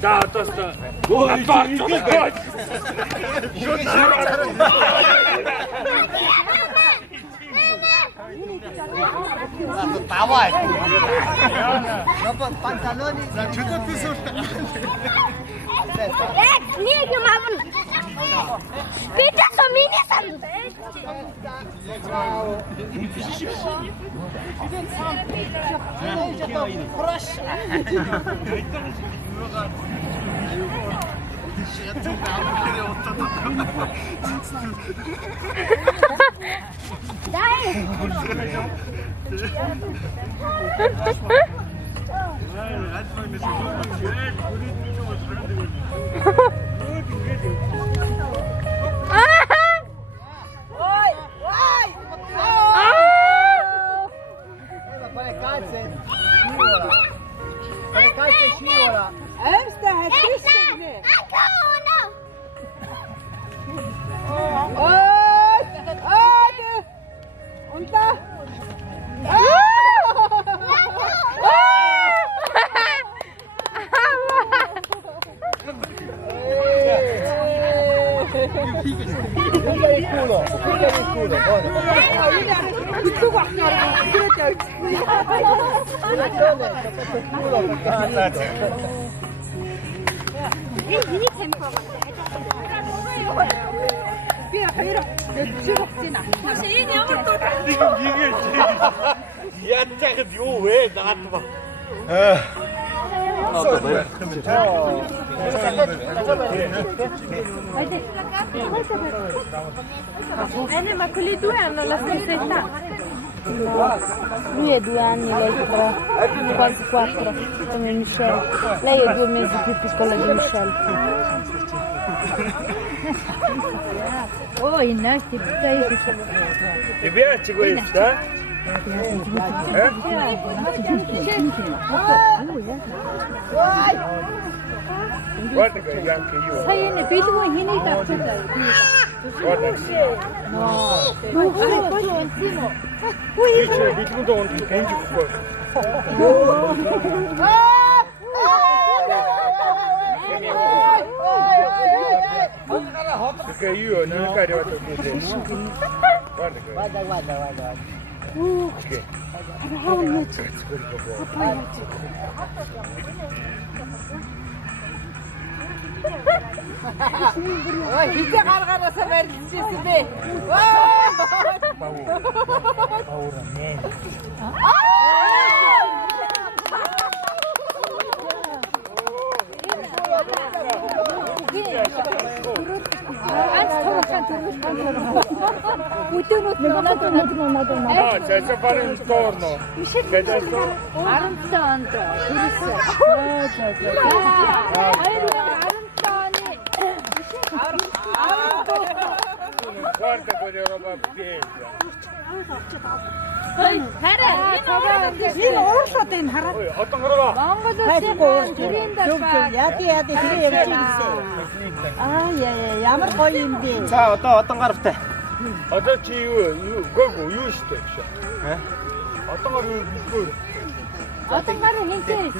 자, 어떻어? 아빠, 나와. 여보, pantaloni. 나 저거 뜻을. Niye ki mavun? Pita somini san. Dai. Ma quelli due hanno la stessa età. Lui è 2 anni, lei 3, quasi 4, come Michelle. Lei è 2 mesi più piccola di Michelle. Oh, in che stai. Ti piace questa? Guarda che anche io. 사이에는 비주고 힘이 다 쳤다. Guarda che No, poi insieme. dice di tutto un tempo qua. Perché io non ho arrivato qui. Guarda che. Guarda. Che? 진짜 가라가라서 말지지 배. No, c'è da fare un torno. Che adesso? Guarda quelle roba piena. 어떤 거로 가? 자, 어떤 가르프대? 어떻지 그거 유시대. 어떤 거를 그 어떤 말을 힌트를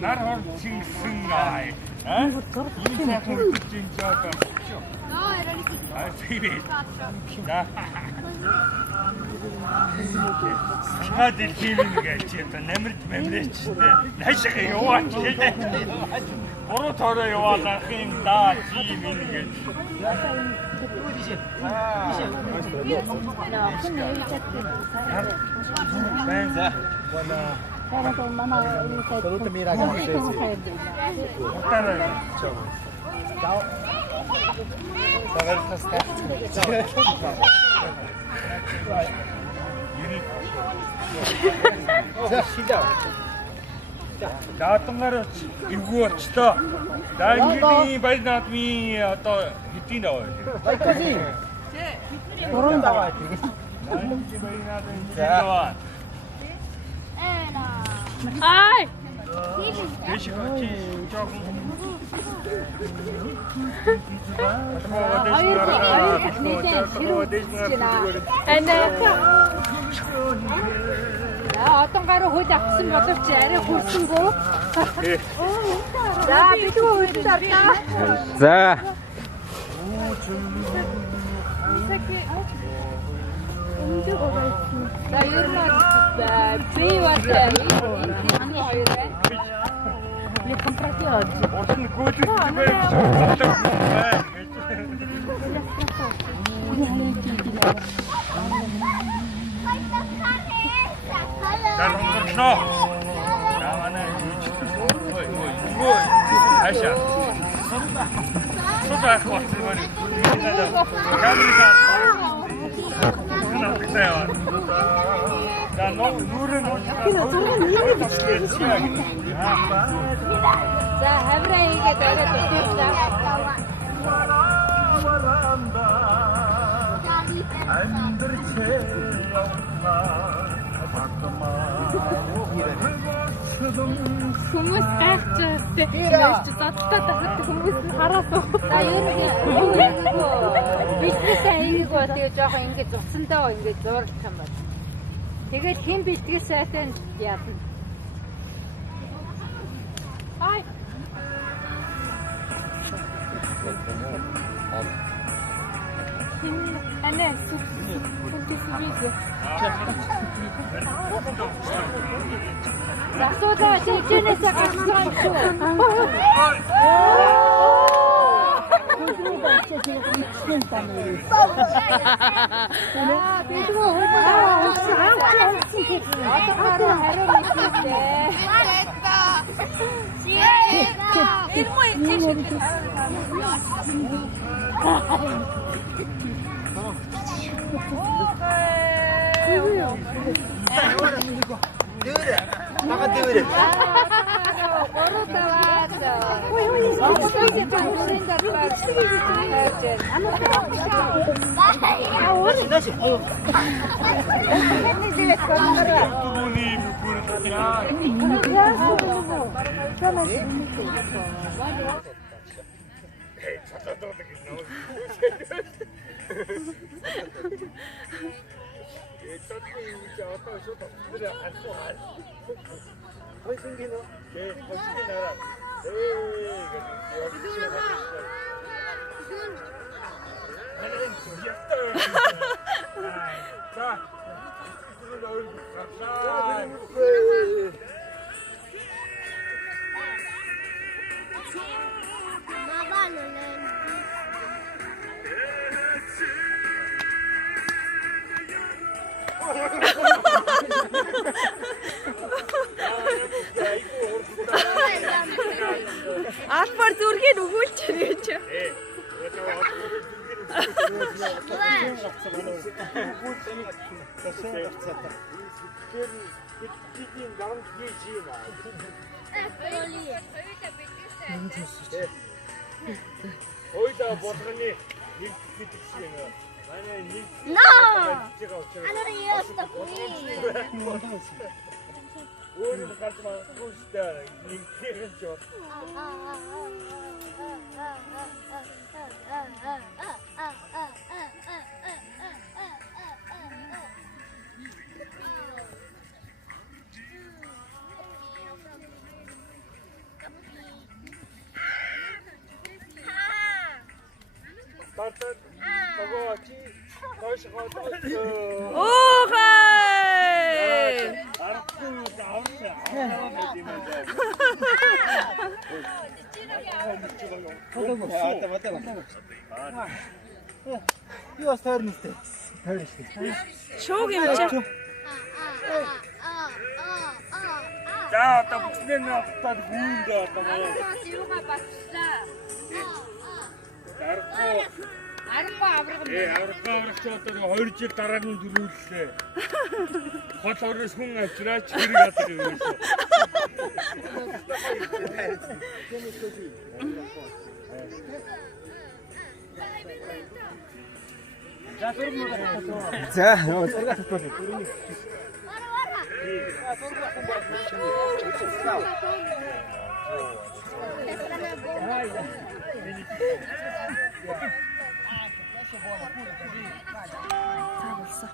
나를 칭승나이. 인사를 진짜 No, era lì. 아, sì, 자. هذا الفيلم قاعد شفته نمرت مملكته نشق يوات كده برو ترى يوات الحين دا شيء من قد بنزه ولا Salutami ragazzi. Ciao. 자, 시작. 자, 어떤 거를 이거 진짜 난이미 빨리 나왔미 또 이티 나와요. 빨리. 그런 나와. 난이미 빨리 나왔미. 자. Era. Ай! Дэш очи жоохон. Хоёр нийлээ ширүү Ана. одон гаруу хөл авсан боловч арай хурсангүй. За бидгүй хөлд орлоо. За. За ер нь би бол энэ хоёр байна. Le comprati oggi. Урд нь гүйдэг байна. Дар хонгорчлоо. Яавана хийж. Ой. Хаашаа. Сууд ах болсон байна. Камераар. За нүрэн За хавраа хийгээд ороод өгөөсэй. Хүмүүс гайхчихсан. Яаж ч зодтолтой тахад хүмүүс хараасан. За ер нь бизнес аяыг бол тэгээ жоохон ингэ зуцсандаа ингэ зурлах юм байна. Тэгээд хэн бэлтгэл сайтай яатна. Ай. Ана сүт видео. Засуудаа чичнээс гарсан шүү. Бидгүй хөлөө хариу мэдээ. Нага дэвэрэ. Бороо таваад. Ой. Түүний Албар зүргийг өгүүлж гэж. Ойлаа болгоны нэг гэдэг юм. Манай нэг Allora io sto qui. өөр хатмаа гүйтэй нэг хэрэг жоо. Тартад тогооч хойш хойш. Оо хай! Арахгүй аваа. Юу стойрнэстэй. Шууг юм чи. За одоо бүснээр навтаад гүйнд одоо Юугаа батлаа. арахгүй Авраг. аврагч одоо 2 жил дараа нь дөрүүллээ. Хол орноос хүн авчираач хэрэг яадаг юм шиг. За, зэрэг татвал. Sağ olsa.